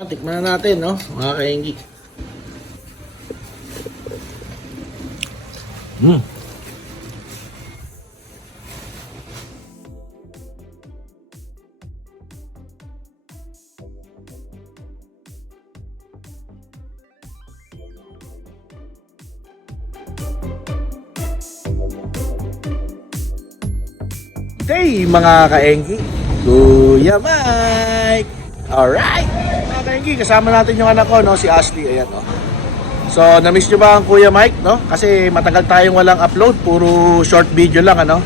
Tikman na natin, no? Mga kainggi. Hey mga kaenggi, Kuya Mike! Alright! Mga kaenggi, kasama natin yung anak ko, no? Si Ashley, ayan, no? So, na-miss nyo ba ang Kuya Mike, no? Kasi matagal tayong walang upload, puro short video lang, ano?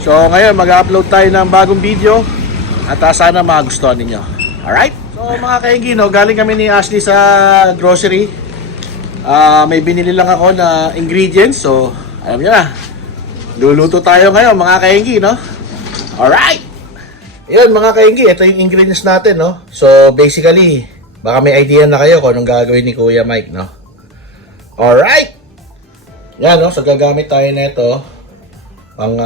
So, ngayon, mag-upload tayo ng bagong video at sana magustuhan ninyo. Alright? So, mga kaenggi, no? Galing kami ni Ashley sa grocery. May binili lang ako na ingredients, so, alam nyo na. Luluto tayo ngayon, mga kaenggi, no? Alright! Ayan mga kainggi, ito yung ingredients natin, no? So basically, baka may idea na kayo kung anong gagawin ni Kuya Mike, no? Alright! Yan, no? So gagamit tayo nito ang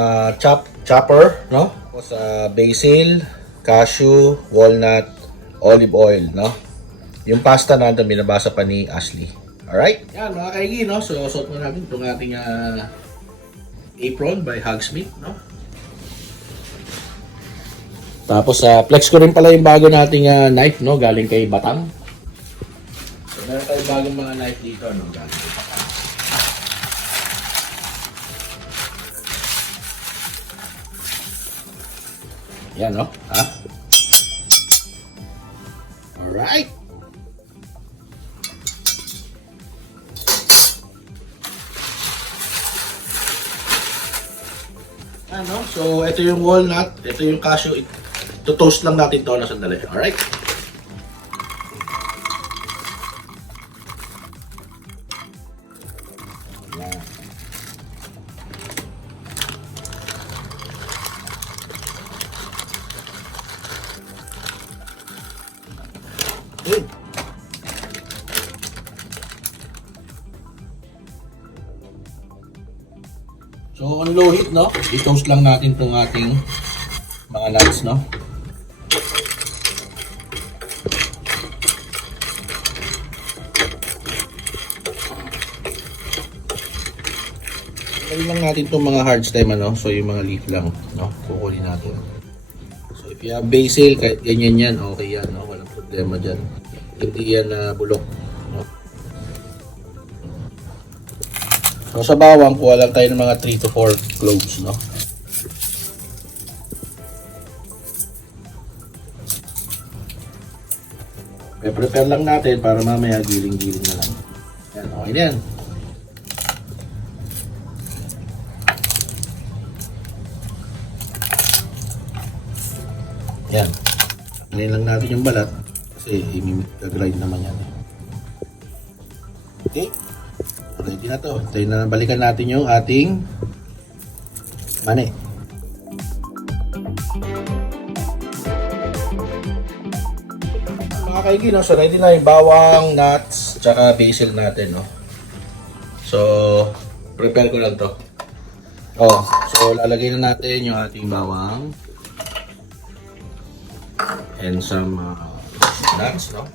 chopper, no? Tapos basil, cashew, walnut, olive oil, no? Yung pasta natin binabasa pa ni Ashley. Alright? Yan mga kainggi, no? So suot mo natin itong ating apron by Hugsmith, no? Tapos flex ko rin pala yung bago nating knife, no, galing kay Batang. So meron tayong bagong mga knife dito, no, galing kay Batang. Yan, no? Ha? Alright. Ano? So ito yung walnut, ito yung cashew. To-toast lang natin to na sandali. Alright? Ayan. Okay. So on low heat, no? I-toast lang natin itong ating mga nuts, no? Kukunin lang natin itong mga hard stem, ano? So yung mga leaf lang, no? Kukunin natin. So if you have basil, kahit ganyan yan, okay yan, no? Walang problema dyan. Hindi yan bulok, no? So sa bawang, kuha lang tayo ng mga 3 to 4 cloves, no? Prepare lang natin para mamaya giling-giling na lang. Yan, okay na yan. Yan. Ngayon lang natin yung balat kasi i-grind naman yan. Okay. Ready na to. Tayo na balikan natin yung ating mani. Mga kaigi, no? So ready na yung bawang, nuts, tsaka basil natin, no? So prepare ko lang to. Oh, so lalagay na natin yung ating bawang and some nuts, no?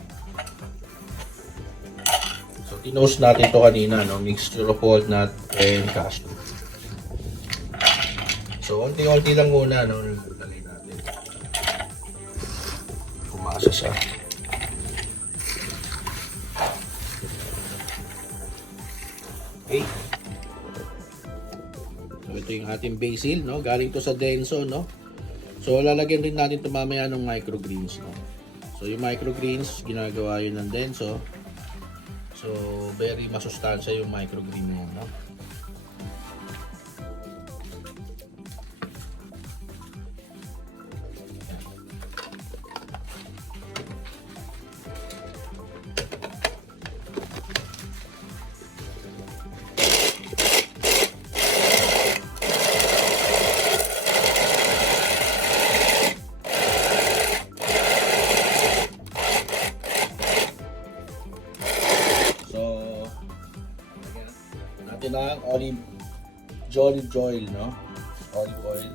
So tinost natin to kanina, no? Mixture of walnut and cashew. So unti-unti lang muna, no? Lagay natin. Pumasa siya. Okay. So ito yung ating basil, no? Galing to sa Denso, no? So lalagyan din natin ito mamaya ng microgreens, no? So yung microgreens, ginagawa yun ng Denso. So very masustansya yung microgreen mo, no? natin ng olive oil, no? Olive oil.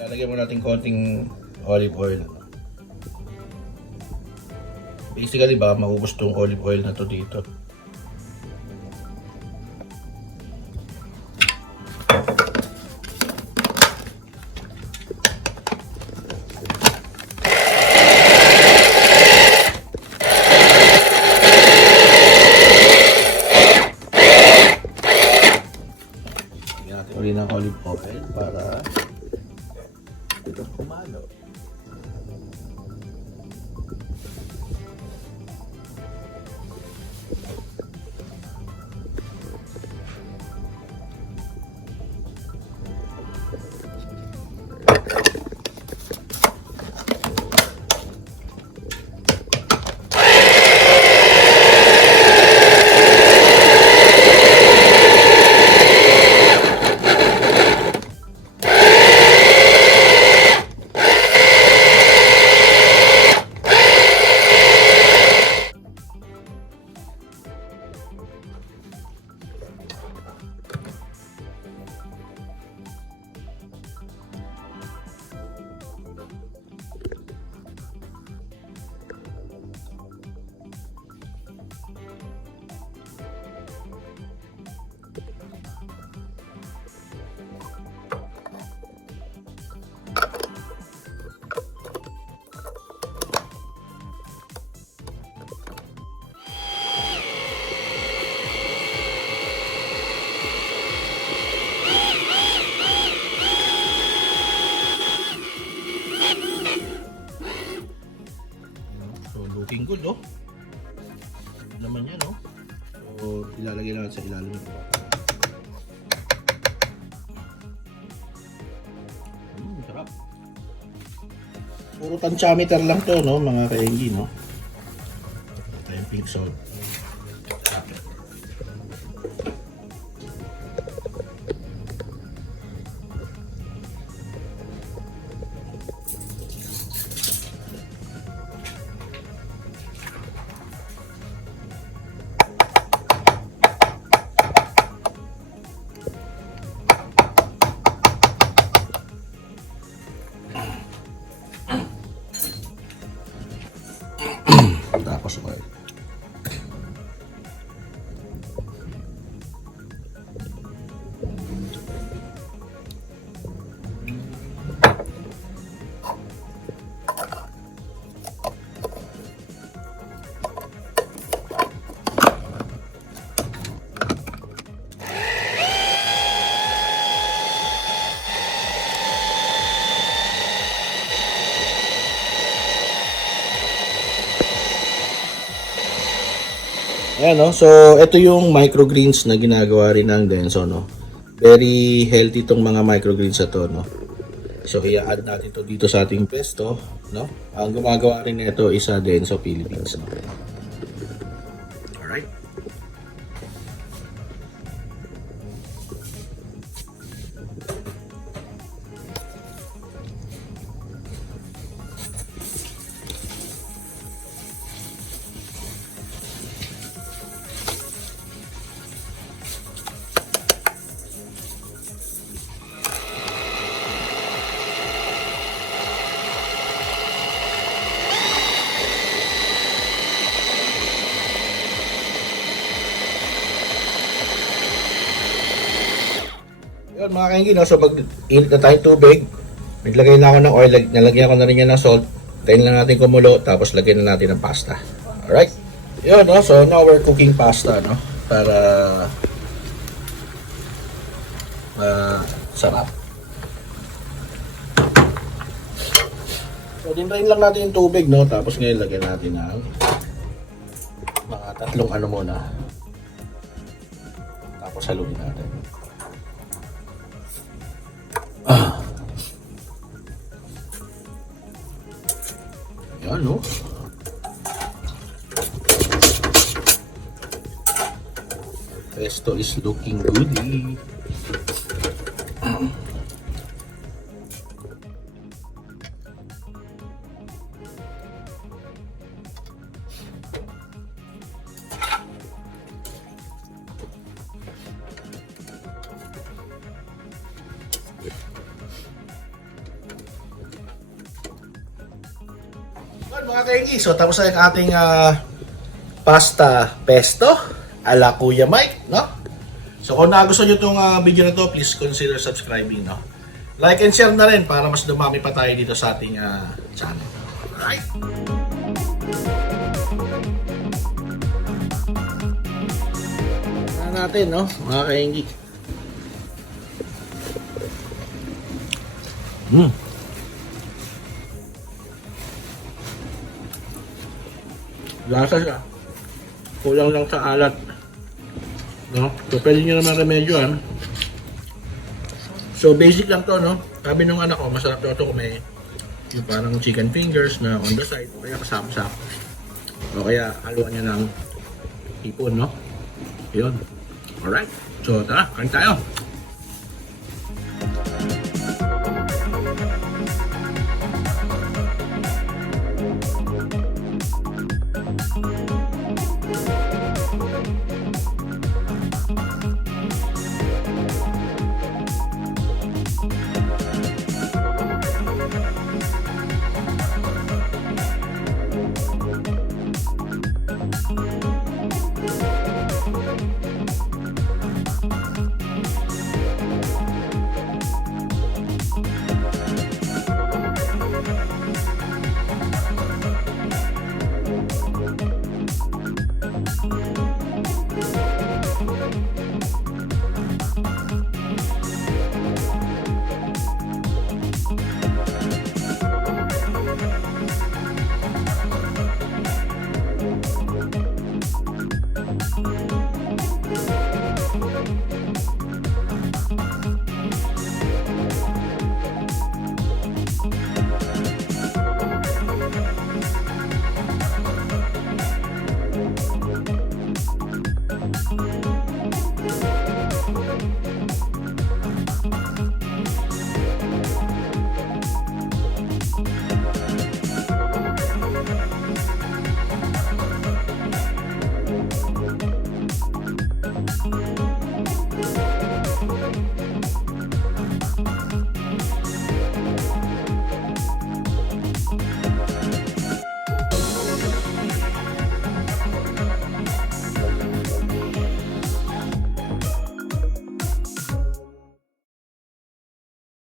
Lalagyan mo natin konting olive oil. Basically ba, maubos tong olive oil na to dito. Lagyan natin ulit ng olive oil para kumalo. So, looking good, oh. Naman yan, oh. So, ilalagay lang sa ilalim ito. Sarap. Puro tantiameter lang to, no, mga kaenggi, no. Ito yung pink salt. Tapos oil. Ayan, no? So, ito yung microgreens na ginagawa rin ng Denso, no? Very healthy tong mga microgreens na to, no? So, i-add natin to dito sa ating pesto, no? Ang gumagawa rin nito is sa Denso Philippines, no? Alright. Yun mga kaingin, no? So mag-init na tayong tubig. Naglagay na ako ng oil, nalagyan ko na rin yan ng salt. Tayin lang natin kumulo, tapos lagyan na natin ng pasta. Alright? Yun, no? So now we're cooking pasta, no? Para sarap. So dinrain lang natin yung tubig, no? Tapos ngayon lagyan natin ng mga 3 ano muna. Tapos haluin natin. Yan, no? Pesto is looking goody. mga kaingi, so tapos na yung ating pasta pesto ala Kuya Mike, no? So kung nagustuhan nyo itong video na to, please consider subscribing, no? Like and share na rin para mas dumami pa tayo dito sa ating channel. Alright? Natin, no? Mga kaingi. Lasa siya. Kulang lang sa alat. No? So, pwede nyo naman remedyoan. So, basic lang to, no? Sabi nung anak ko, masarap daw to kung may yung parang chicken fingers na on the side. O kaya kasama sa o kaya haluan niya ng hipon, no? Yun. Alright. So, tara. Kain tayo.